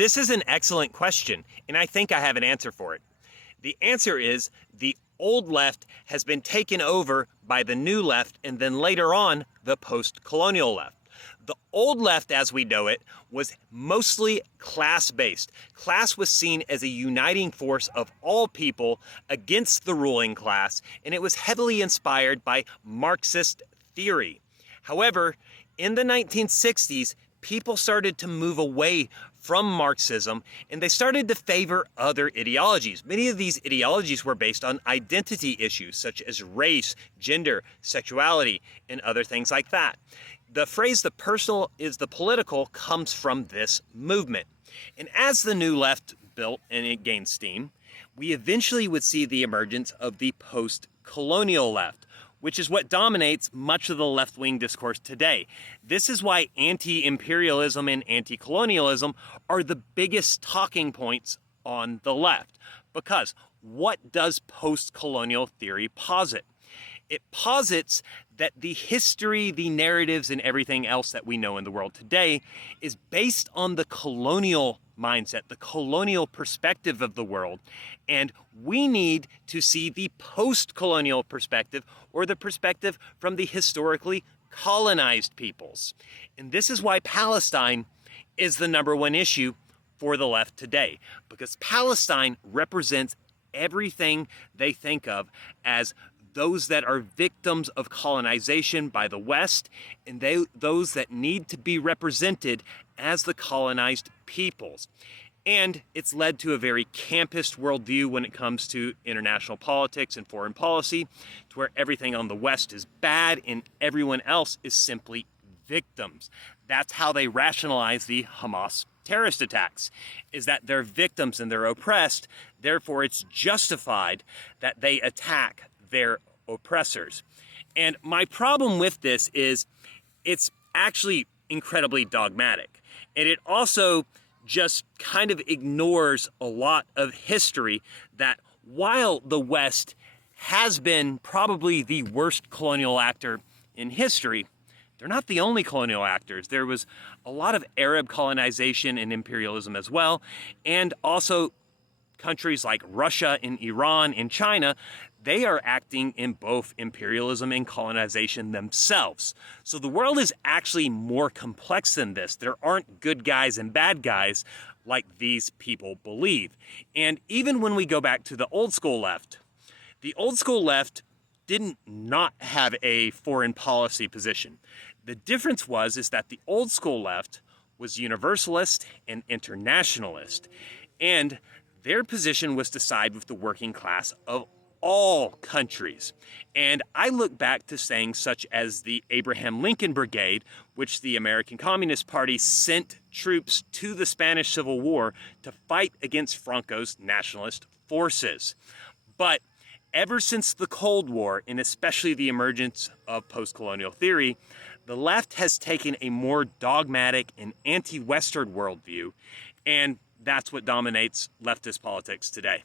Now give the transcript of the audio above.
This is an excellent question, and I think I have an answer for it. The answer is the old left has been taken over by the new left, and then later on, the post-colonial left. The old left, as we know it, was mostly class-based. Class was seen as a uniting force of all people against the ruling class, and it was heavily inspired by Marxist theory. However, in the 1960s, people started to move away from Marxism, and they started to favor other ideologies. Many of these ideologies were based on identity issues such as race, gender, sexuality, and other things like that. The phrase "the personal is the political" comes from this movement. And as the new left built and it gained steam, we eventually would see the emergence of the post-colonial left, which is what dominates much of the left-wing discourse today. This is why anti-imperialism and anti-colonialism are the biggest talking points on the left. Because what does post-colonial theory posit? It posits that the history, the narratives, and everything else that we know in the world today is based on the colonial mindset, the colonial perspective of the world. And we need to see the post-colonial perspective, or the perspective from the historically colonized peoples. And this is why Palestine is the number one issue for the left today, because Palestine represents everything they think of as those that are victims of colonization by the West, and those that need to be represented as the colonized peoples. And it's led to a very campist worldview when it comes to international politics and foreign policy, to where everything on the West is bad and everyone else is simply victims. That's how they rationalize the Hamas terrorist attacks, is that they're victims and they're oppressed, therefore it's justified that they attack their oppressors. And my problem with this is it's actually incredibly dogmatic. And it also just kind of ignores a lot of history, that while the West has been probably the worst colonial actor in history, they're not the only colonial actors. There was a lot of Arab colonization and imperialism as well, and also countries like Russia and Iran and China, they are acting in both imperialism and colonization themselves. So the world is actually more complex than this. There aren't good guys and bad guys like these people believe. And even when we go back to the old school left didn't not have a foreign policy position. The difference is that the old school left was universalist and internationalist, and their position was to side with the working class of all countries. And I look back to sayings such as the Abraham Lincoln Brigade, which the American Communist Party sent troops to the Spanish Civil War to fight against Franco's nationalist forces. But ever since the Cold War, and especially the emergence of post-colonial theory, the left has taken a more dogmatic and anti-Western worldview, and that's what dominates leftist politics today.